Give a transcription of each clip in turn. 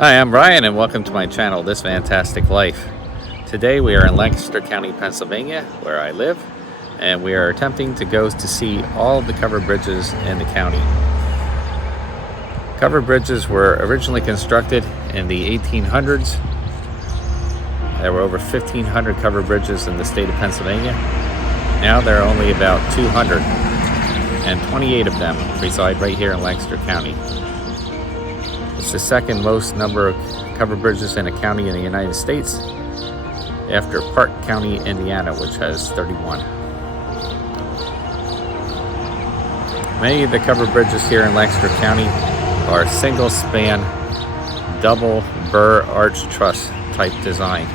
Hi, I'm Brian and welcome to my channel, This Fantastic Life. Today we are in Lancaster County, Pennsylvania, where I live, and we are attempting to go to see all of the covered bridges in the county. Covered bridges were originally constructed in the 1800s. There were over 1,500 covered bridges in the state of Pennsylvania. Now there are only about 200, and 28 of them reside right here in Lancaster County. It's the second most number of covered bridges in a county in the United States, after Park County, Indiana, which has 31. Many of the covered bridges here in Lancaster County are single span, double Burr arch truss type design.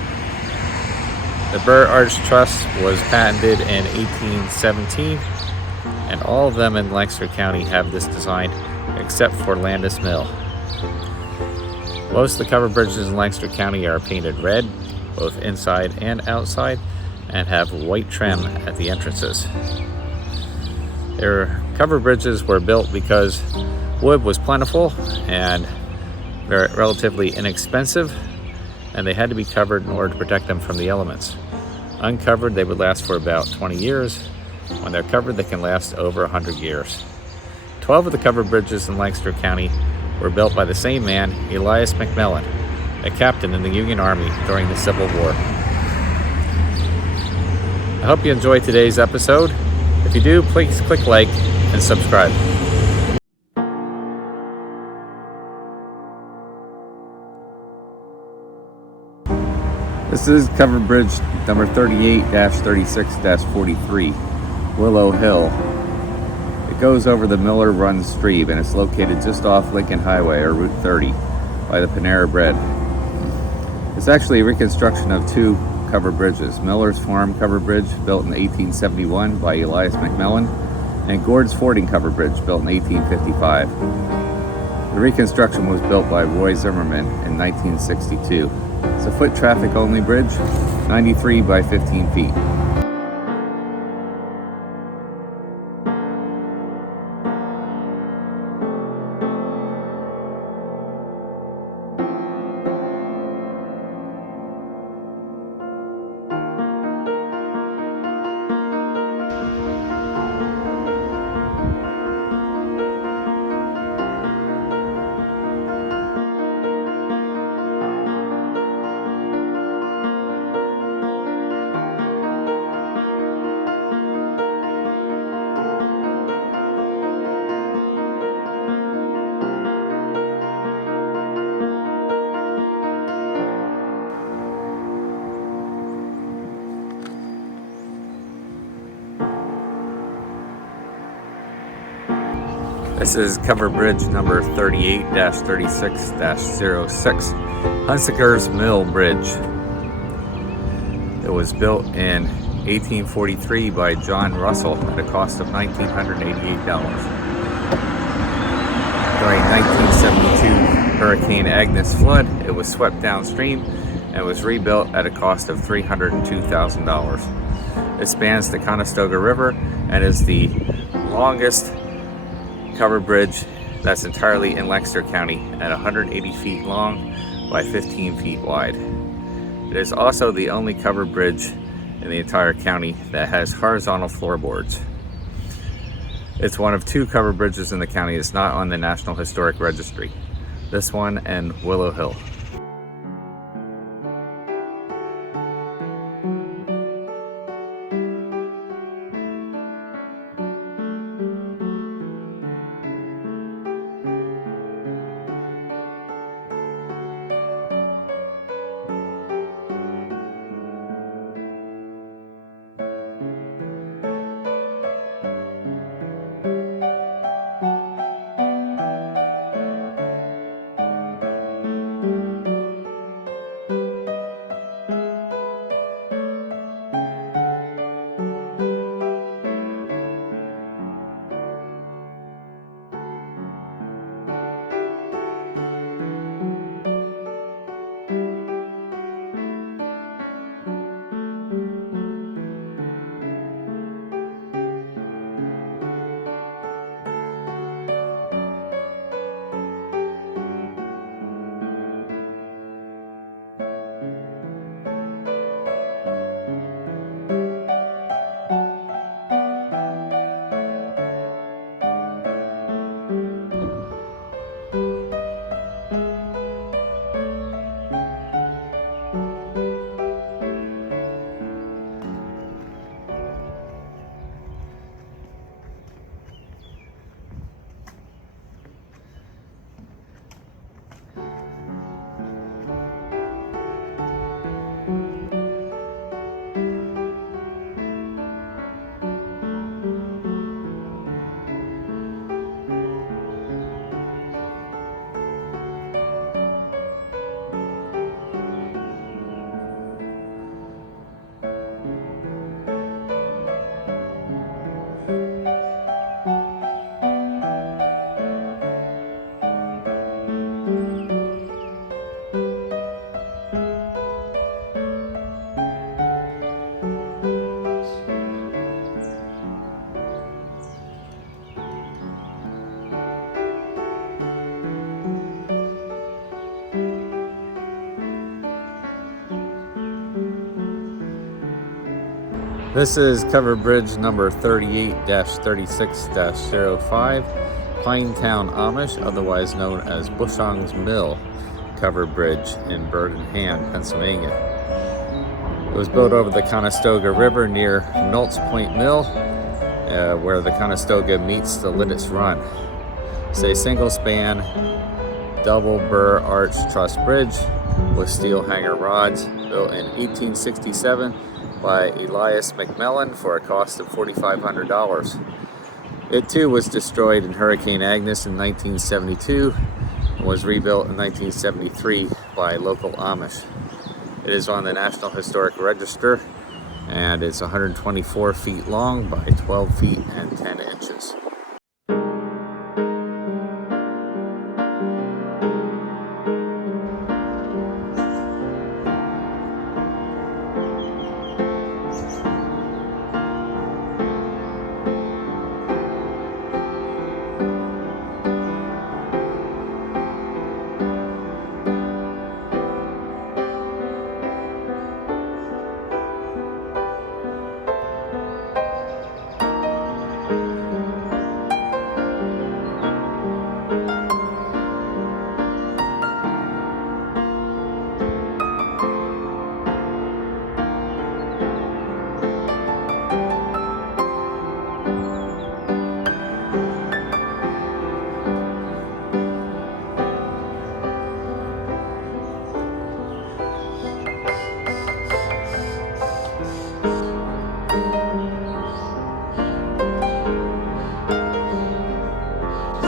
The Burr arch truss was patented in 1817, and all of them in Lancaster County have this design except for Landis Mill. Most of the covered bridges in Lancaster County are painted red, both inside and outside, and have white trim at the entrances. Their covered bridges were built because wood was plentiful and very relatively inexpensive, and they had to be covered in order to protect them from the elements. Uncovered, they would last for about 20 years. When they're covered, they can last over 100 years. 12 of the covered bridges in Lancaster County were built by the same man, Elias McMullen, a captain in the Union Army during the Civil War. I hope you enjoyed today's episode. If you do, please click like and subscribe. This is covered bridge number 38-36-43, Willow Hill. It goes over the Miller Run Stream, and it's located just off Lincoln Highway, or Route 30, by the Panera Bread. It's actually a reconstruction of two covered bridges: Miller's Farm Covered Bridge, built in 1871 by Elias McMullen, and Gord's Fording Covered Bridge, built in 1855. The reconstruction was built by Roy Zimmerman in 1962. It's a foot traffic only bridge, 93 by 15 feet. This is covered bridge number 38-36-06, Hunsecker's Mill Bridge. It was built in 1843 by John Russell at a cost of $1,988. During 1972 Hurricane Agnes flood, it was swept downstream and was rebuilt at a cost of $302,000. It spans the Conestoga River and is the longest covered bridge that's entirely in Lancaster County at 180 feet long by 15 feet wide. It is also the only covered bridge in the entire county that has horizontal floorboards. It's one of two covered bridges in the county that's not on the National Historic Registry. This one and Willow Hill. This is cover bridge number 38-36-05, Pinetown Amish, otherwise known as Bushong's Mill cover bridge in Bird in Hand, Pennsylvania. It was built over the Conestoga River near Milt's Point Mill, where the Conestoga meets the Lititz Run. It's a single span, double Burr arch truss bridge with steel hanger rods, built in 1867 by Elias McMullen for a cost of $4,500. It too was destroyed in Hurricane Agnes in 1972 and was rebuilt in 1973 by local Amish. It is on the National Historic Register and it's 124 feet long by 12 feet and 10 inches.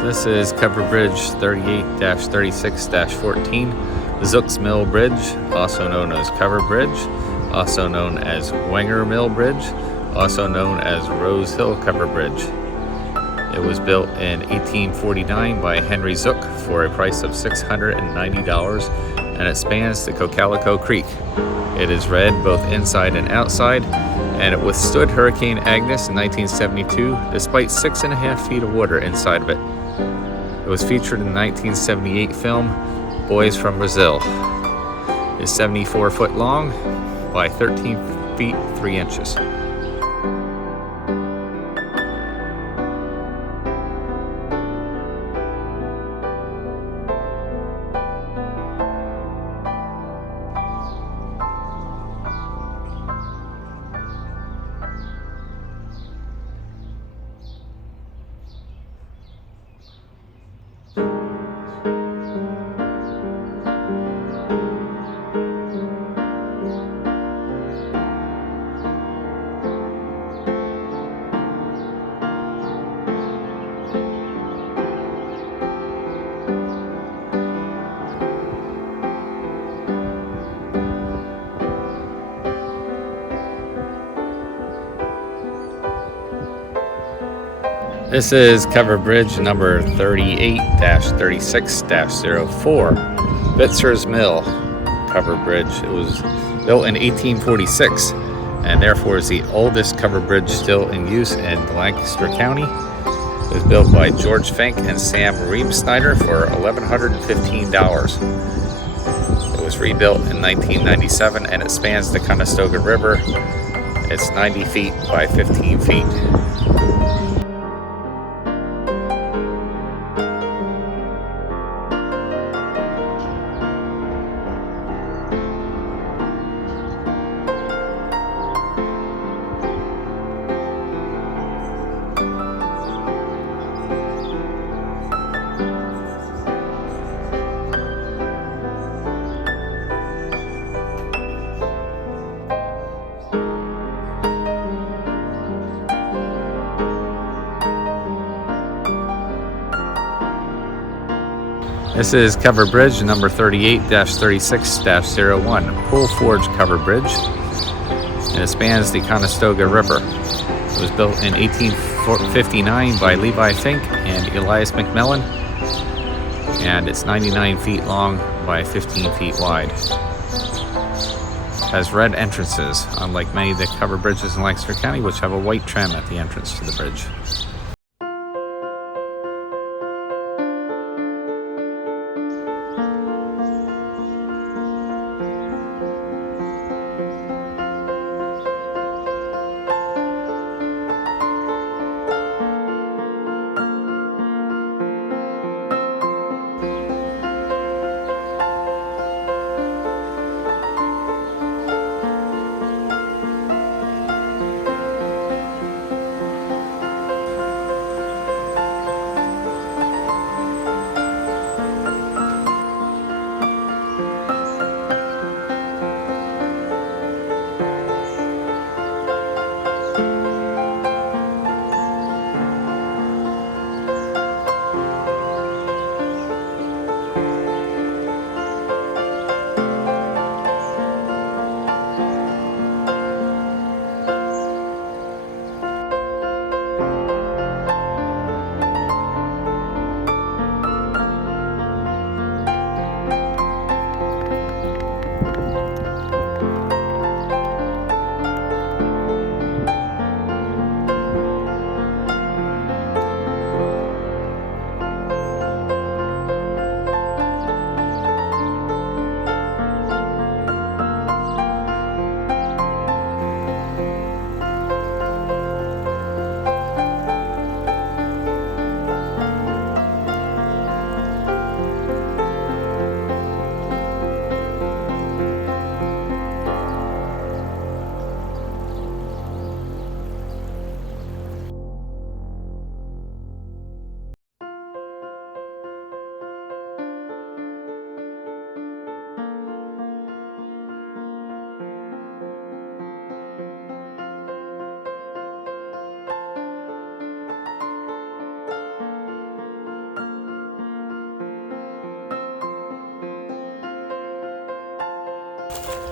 This is cover bridge 38-36-14, Zook's Mill Bridge, also known as Cover Bridge, also known as Wenger Mill Bridge, also known as Rose Hill Cover Bridge. It was built in 1849 by Henry Zook for a price of $690, and it spans the Cocalico Creek. It is red both inside and outside, and it withstood Hurricane Agnes in 1972 despite 6.5 feet of water inside of it. It was featured in the 1978 film Boys from Brazil. It is 74 foot long by 13 feet 3 inches. This is cover bridge number 38-36-04, Bitzer's Mill cover bridge. It was built in 1846 and therefore is the oldest cover bridge still in use in Lancaster County. It was built by George Fink and Sam Reemsnyder for $1,115. It was rebuilt in 1997 and it spans the Conestoga River. It's 90 feet by 15 feet. This is cover bridge number 38-36-01, Poole Forge cover bridge, and it spans the Conestoga River. It was built in 1859 by Levi Fink and Elias McMullen, and it's 99 feet long by 15 feet wide. It has red entrances, unlike many of the cover bridges in Lancaster County, which have a white trim at the entrance to the bridge.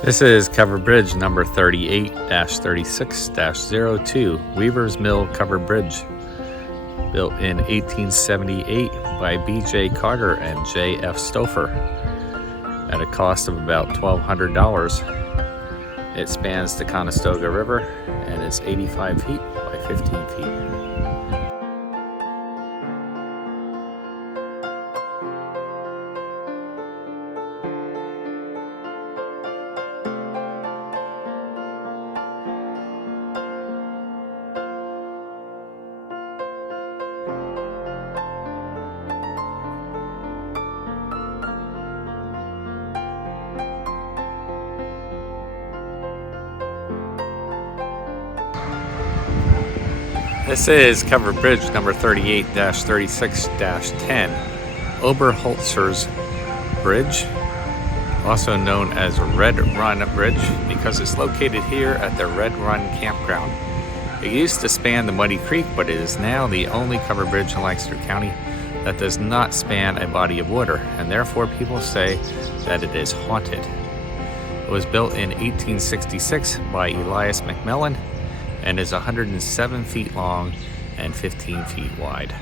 This is covered bridge number 38-36-02, Weaver's Mill covered bridge, built in 1878 by B.J. Carter and J.F. Stouffer at a cost of about $1,200. It spans the Conestoga River and it's 85 feet by 15 feet. This is covered bridge number 38-36-10, Oberholtzer's Bridge, also known as Red Run Bridge because it's located here at the Red Run Campground. It used to span the Muddy Creek, but it is now the only covered bridge in Lancaster County that does not span a body of water, and therefore people say that it is haunted. It was built in 1866 by Elias McMullen and is 107 feet long and 15 feet wide.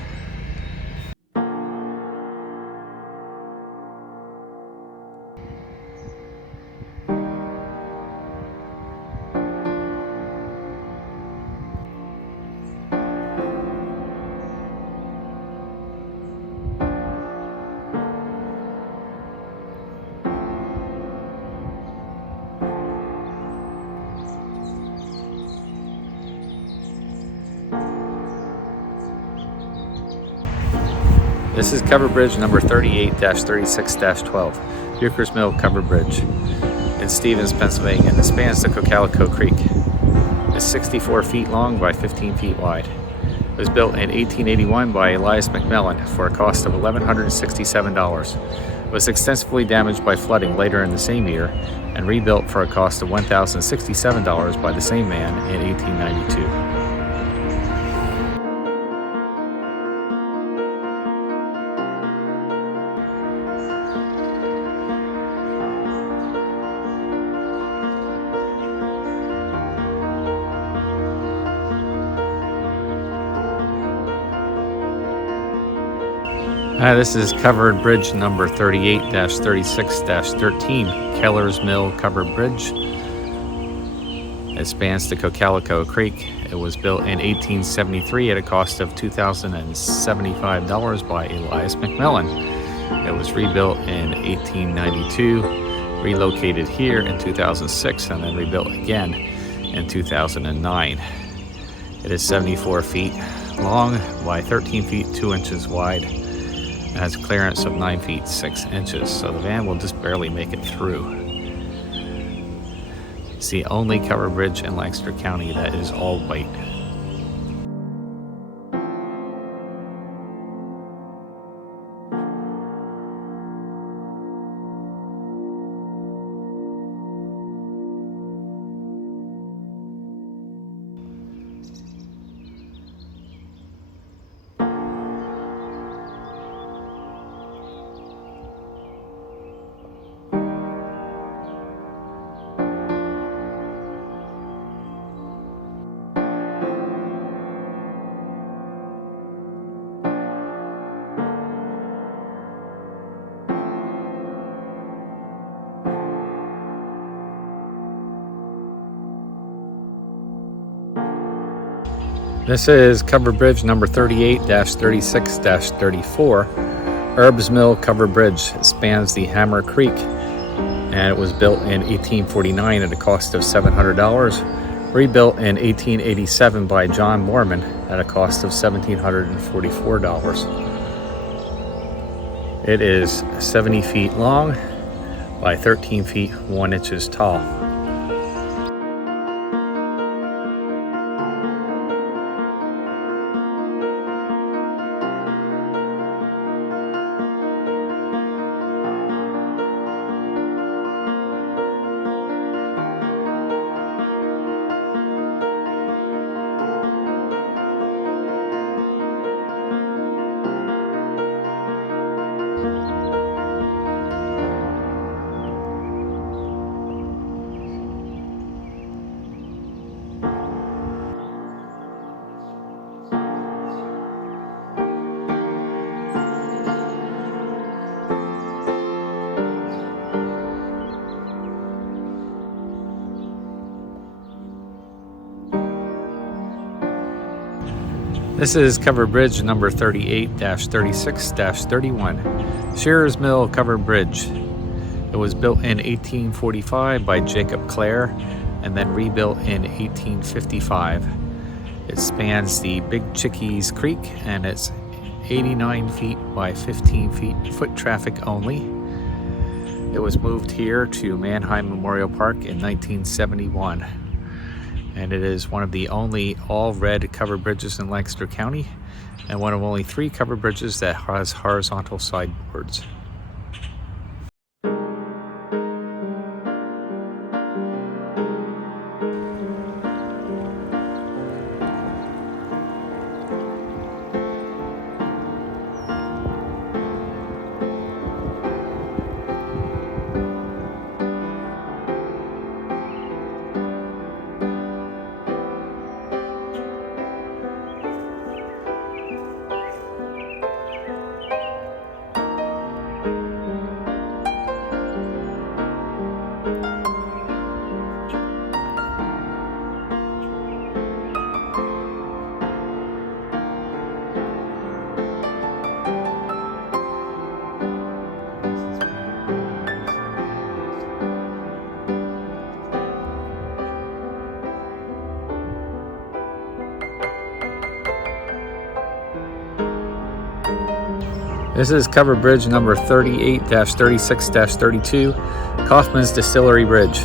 This is covered bridge number 38-36-12, Bucher's Mill covered bridge in Stevens, Pennsylvania, and it spans the Cocalico Creek. It's 64 feet long by 15 feet wide. It was built in 1881 by Elias McMullen for a cost of $1,167. It was extensively damaged by flooding later in the same year and rebuilt for a cost of $1,067 by the same man in 1892. This is covered bridge number 38-36-13, Keller's Mill covered bridge. It spans the Cocalico Creek. It was built in 1873 at a cost of $2,075 by Elias McMullen. It was rebuilt in 1892, relocated here in 2006, and then rebuilt again in 2009. It is 74 feet long by 13 feet 2 inches wide. It has a clearance of 9 feet 6 inches, so the van will just barely make it through. It's the only covered bridge in Lancaster County that is all white. This is covered bridge number 38-36-34, Herb's Mill covered bridge. It spans the Hammer Creek, and it was built in 1849 at a cost of $700, rebuilt in 1887 by John Mormon at a cost of $1,744. It is 70 feet long by 13 feet 1 inches tall. This is covered bridge number 38-36-31, Shearer's Mill covered bridge. It was built in 1845 by Jacob Clare and then rebuilt in 1855. It spans the Big Chickies Creek and it's 89 feet by 15 feet, foot traffic only. It was moved here to Mannheim Memorial Park in 1971. And it is one of the only all-red covered bridges in Lancaster County and one of only 3 covered bridges that has horizontal sideboards. This is covered bridge number 38-36-32, Kauffman's Distillery Bridge.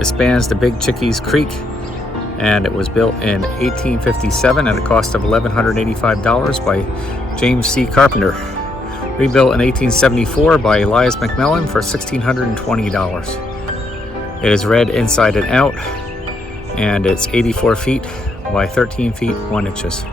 It spans the Big Chickies Creek and it was built in 1857 at a cost of $1,185 by James C. Carpenter. Rebuilt in 1874 by Elias McMullen for $1,620. It is red inside and out and it's 84 feet by 13 feet 1 inches.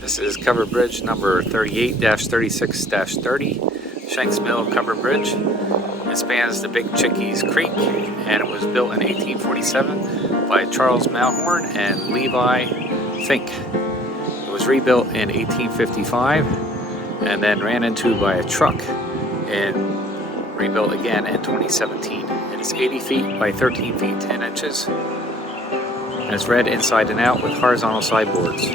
This is covered bridge number 38-36-30, Schenck's Mill covered bridge. It spans the Big Chickies Creek and it was built in 1847 by Charles Malhorn and Levi Fink. It was rebuilt in 1855 and then ran into by a truck and rebuilt again in 2017. It is 80 feet by 13 feet 10 inches and it's red inside and out with horizontal sideboards.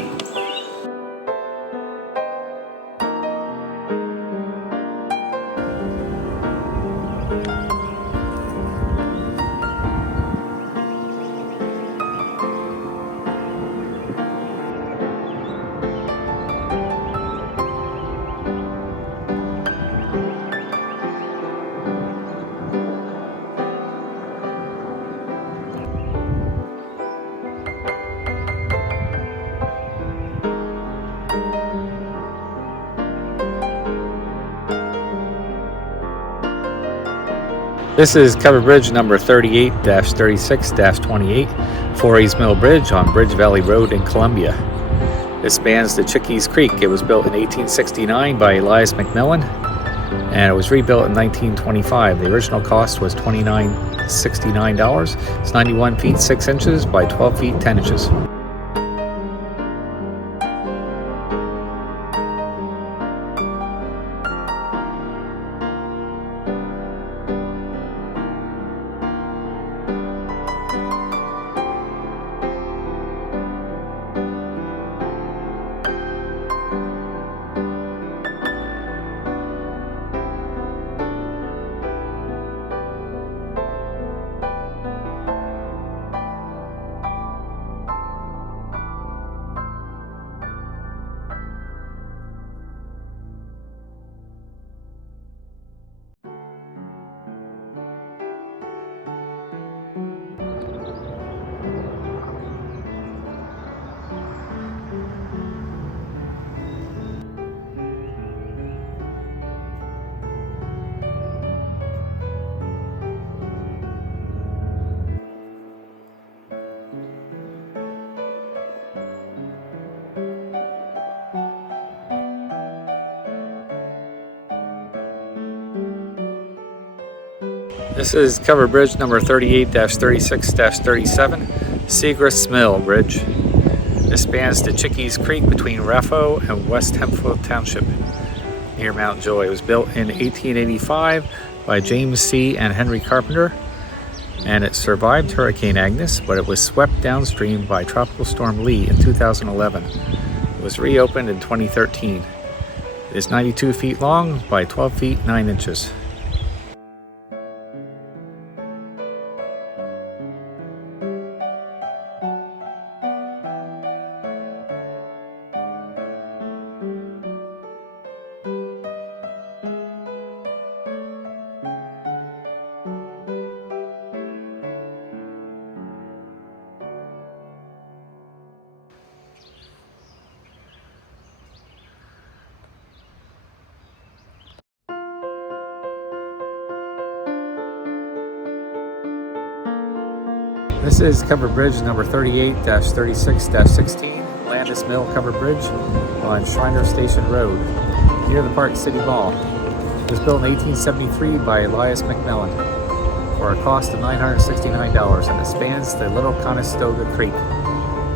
This is covered bridge number 38-36-28, Forey's Mill Bridge on Bridge Valley Road in Columbia. It spans the Chickies Creek. It was built in 1869 by Elias McMullen and it was rebuilt in 1925. The original cost was $29.69. It's 91 feet 6 inches by 12 feet 10 inches. This is cover bridge number 38-36-37, Siegrist Mill Bridge. This spans the Chickies Creek between Raffo and West Hempfield Township near Mount Joy. It was built in 1885 by James C. and Henry Carpenter, and it survived Hurricane Agnes, but it was swept downstream by Tropical Storm Lee in 2011. It was reopened in 2013. It is 92 feet long by 12 feet 9 inches. This is cover bridge number 38-36-16, Landis Mill cover bridge on Shriner Station Road, near the Park City Mall. It was built in 1873 by Elias McMullen for a cost of $969, and it spans the Little Conestoga Creek.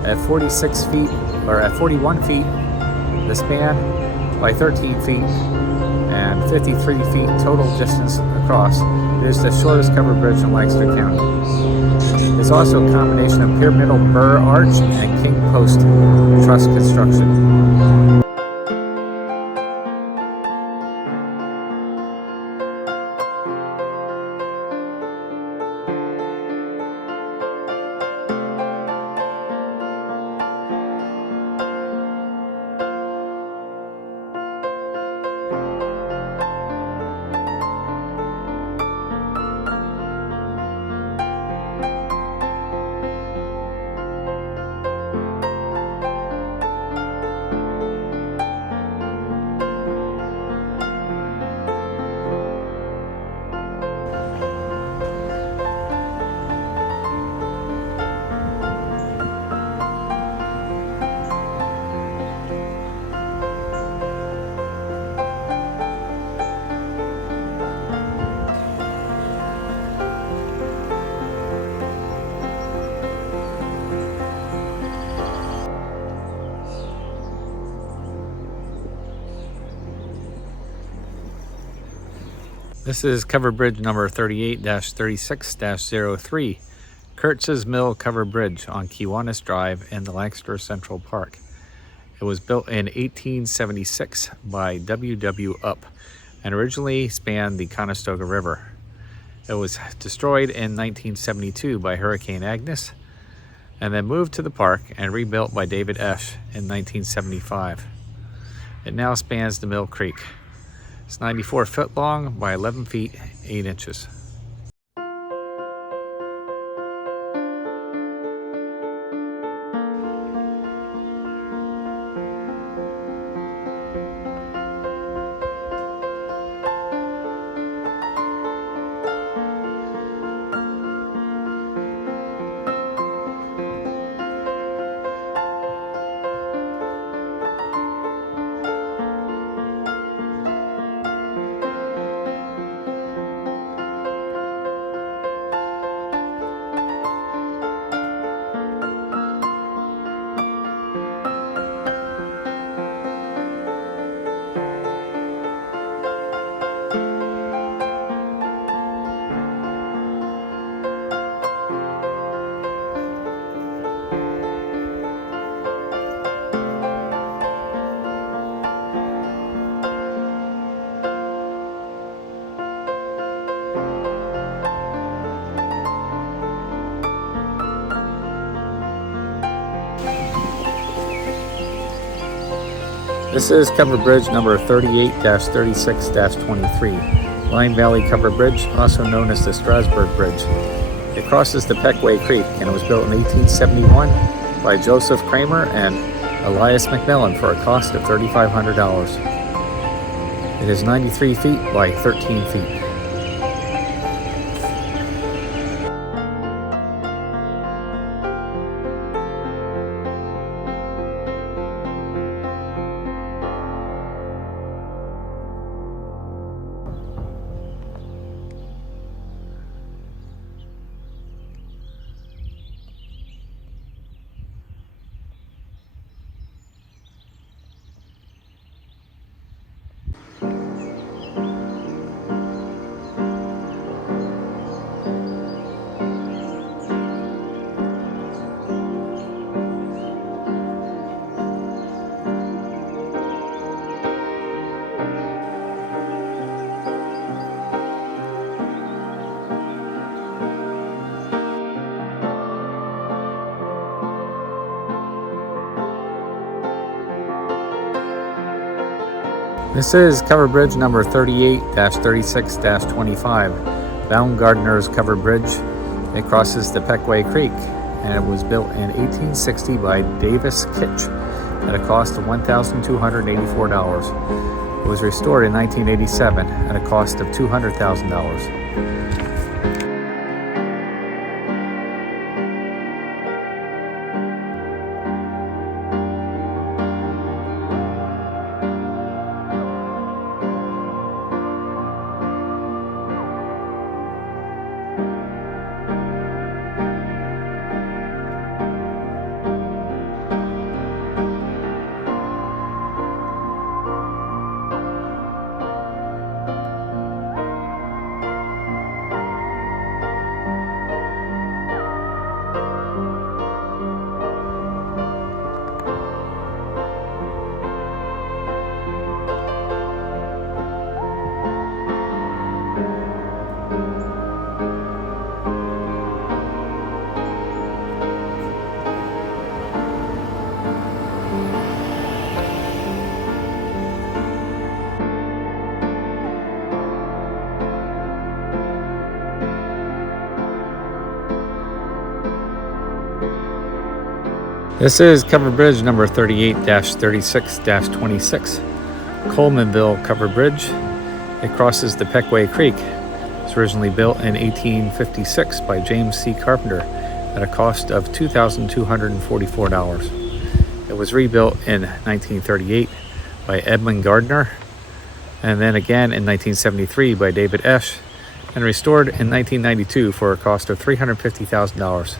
At 46 feet, or at 41 feet, the span by 13 feet, and 53 feet total distance across. It is the shortest covered bridge in Lancaster County. It's also a combination of pyramidal Burr arch and king post truss construction. This is cover bridge number 38-36-03, Kurtz's Mill Cover Bridge on Kiwanis Drive in the Lancaster Central Park. It was built in 1876 by W.W. Upp and originally spanned the Conestoga River. It was destroyed in 1972 by Hurricane Agnes and then moved to the park and rebuilt by David Esch in 1975. It now spans the Mill Creek. It's 94 foot long by 11 feet 8 inches. This is cover bridge number 38-36-23, Line Valley Cover Bridge, also known as the Strasburg Bridge. It crosses the Peckway Creek and it was built in 1871 by Joseph Kramer and Elias McMullen for a cost of $3,500. It is 93 feet by 13 feet. This is covered bridge number 38-36-25, Baumgardner's covered bridge. It crosses the Peckway Creek, and it was built in 1860 by Davis Kitch at a cost of $1,284. It was restored in 1987 at a cost of $200,000. This is covered bridge number 38-36-26, Colemanville covered bridge. It crosses the Peckway Creek. It was originally built in 1856 by James C. Carpenter at a cost of $2,244. It was rebuilt in 1938 by Edmund Gardner, and then again in 1973 by David Esch, and restored in 1992 for a cost of $350,000.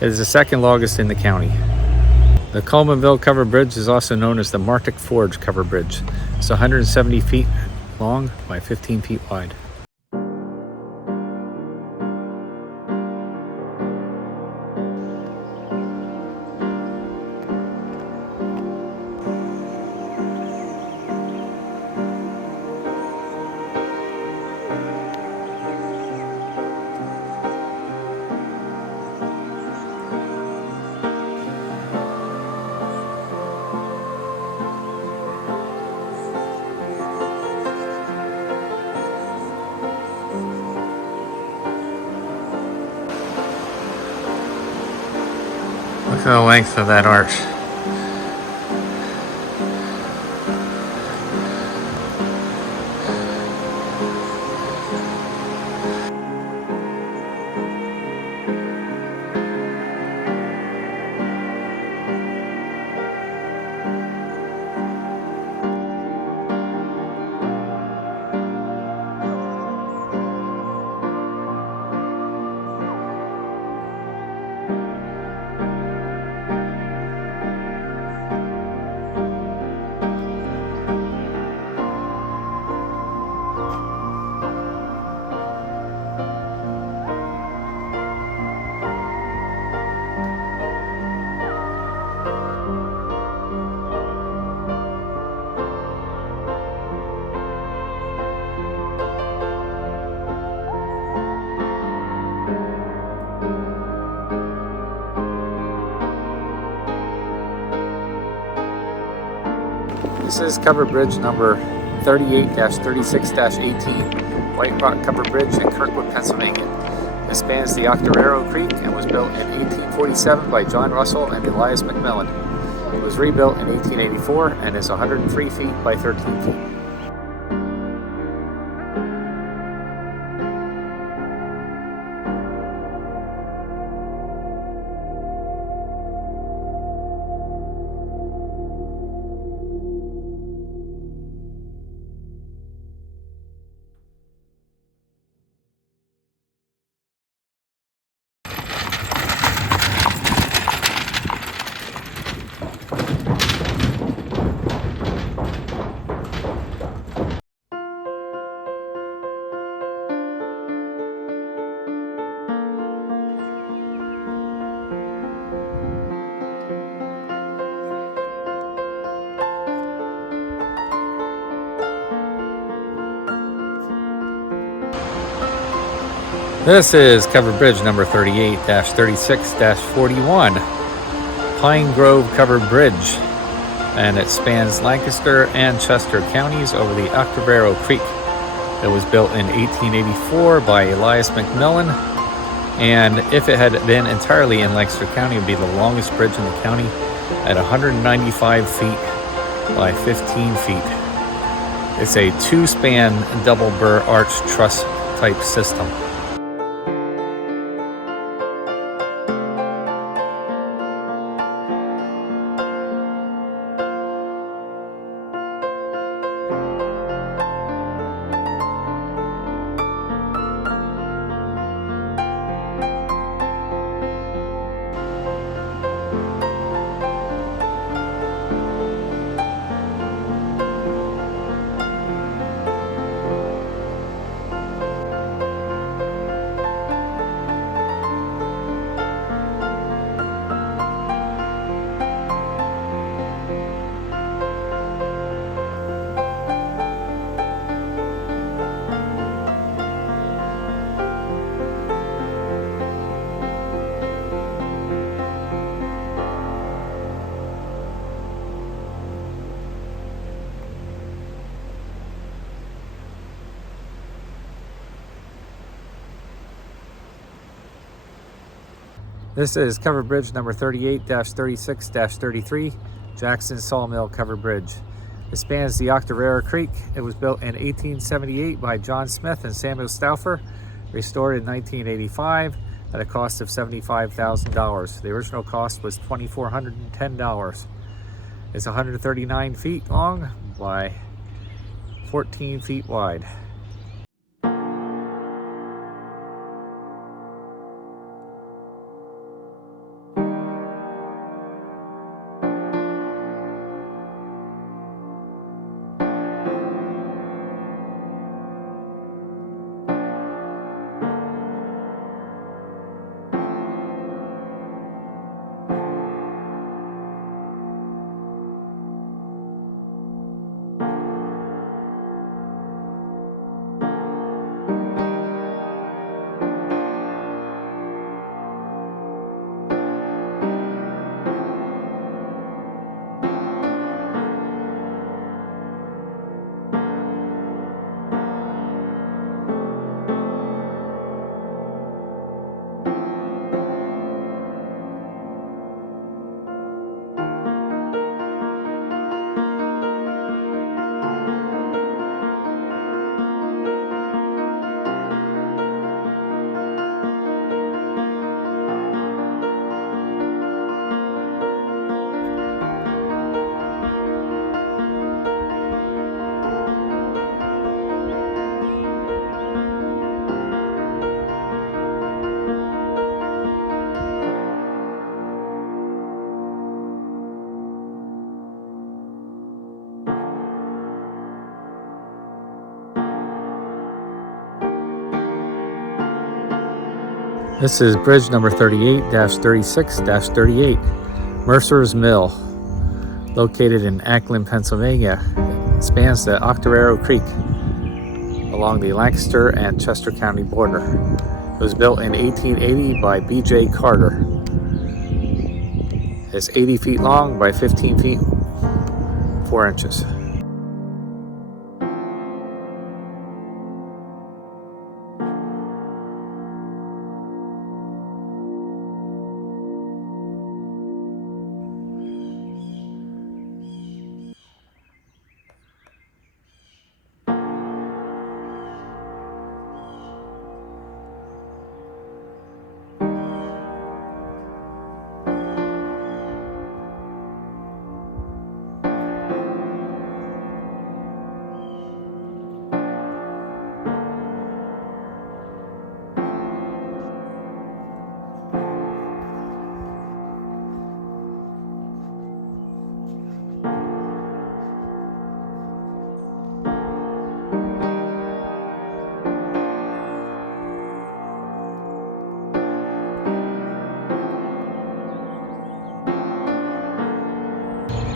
It is the second longest in the county. The Colemanville covered bridge is also known as the Martic Forge covered bridge. It's 170 feet long by 15 feet wide. Look at the length of that arch. This is covered bridge number 38-36-18, White Rock Covered Bridge in Kirkwood, Pennsylvania. It spans the Octoraro Creek and was built in 1847 by John Russell and Elias McMullen. It was rebuilt in 1884 and is 103 feet by 13 feet. This is covered bridge number 38-36-41, Pine Grove Covered Bridge. and it spans Lancaster and Chester counties over the Octavero Creek. It was built in 1884 by Elias McMullen, and if it had been entirely in Lancaster County, it would be the longest bridge in the county at 195 feet by 15 feet. It's a two-span double Burr arch truss type system. This is cover bridge number 38-36-33, Jackson Sawmill cover bridge. It spans the Octavero Creek. It was built in 1878 by John Smith and Samuel Stauffer, restored in 1985 at a cost of $75,000. The original cost was $2,410. It's 139 feet long by 14 feet wide. This is bridge number 38-36-38, Mercer's Mill, located in Ackland, Pennsylvania. It spans the Octavero Creek along the Lancaster and Chester County border. It was built in 1880 by B.J. Carter. It's 80 feet long by 15 feet 4 inches.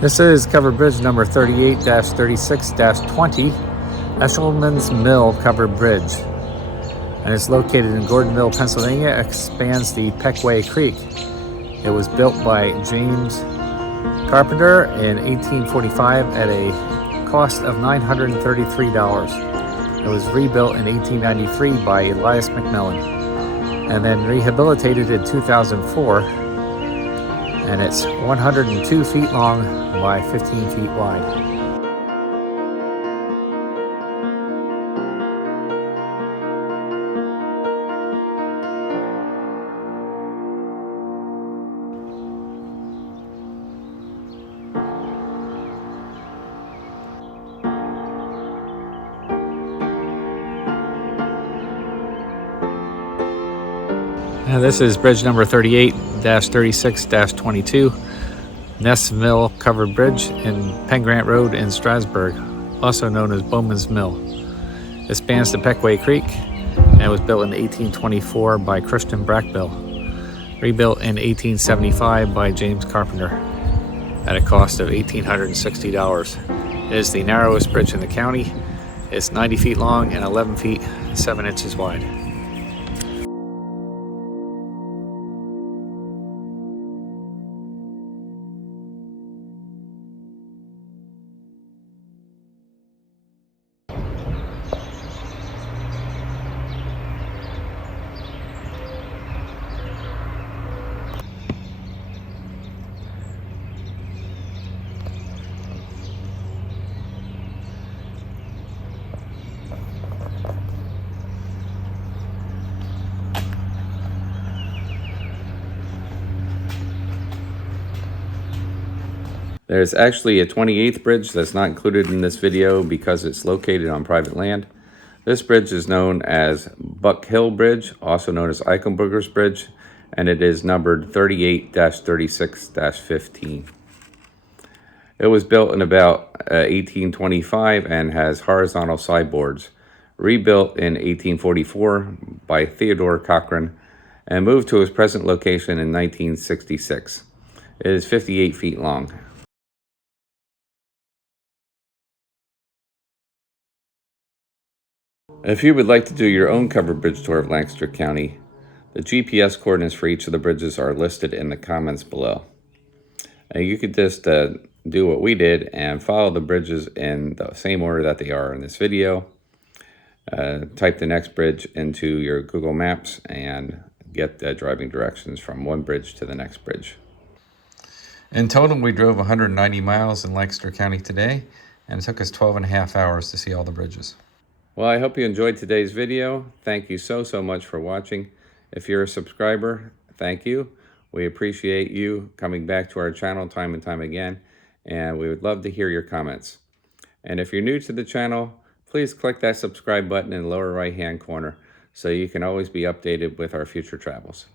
This is covered bridge number 38-36-20, Eshelman's Mill covered bridge, and it's located in Gordonville, Pennsylvania. It spans the Peckway Creek. It was built by James Carpenter in 1845 at a cost of $933. It was rebuilt in 1893 by Elias McMullen and then rehabilitated in 2004, and it's 102 feet long by 15 feet wide. And this is bridge number 38-36-22, Neff Mill Covered Bridge in Pengrant Road in Strasburg, also known as Bowman's Mill. It spans the Peckway Creek and was built in 1824 by Christian Brackbill, rebuilt in 1875 by James Carpenter at a cost of $1,860. It is the narrowest bridge in the county. It's 90 feet long and 11 feet 7 inches wide. There's actually a 28th bridge that's not included in this video because it's located on private land. This bridge is known as Buck Hill Bridge, also known as Eichenberger's Bridge, and it is numbered 38-36-15. It was built in about 1825 and has horizontal sideboards. Rebuilt in 1844 by Theodore Cochran and moved to its present location in 1966. It is 58 feet long. If you would like to do your own covered bridge tour of Lancaster County, the GPS coordinates for each of the bridges are listed in the comments below. You could just do what we did and follow the bridges in the same order that they are in this video. Type the next bridge into your Google Maps and get the driving directions from one bridge to the next bridge. In total, we drove 190 miles in Lancaster County today, and it took us 12.5 hours to see all the bridges. Well, I hope you enjoyed today's video. Thank you so much for watching. If you're a subscriber, thank you. We appreciate you coming back to our channel time and time again, and we would love to hear your comments. And if you're new to the channel, please click that subscribe button in the lower right-hand corner so you can always be updated with our future travels.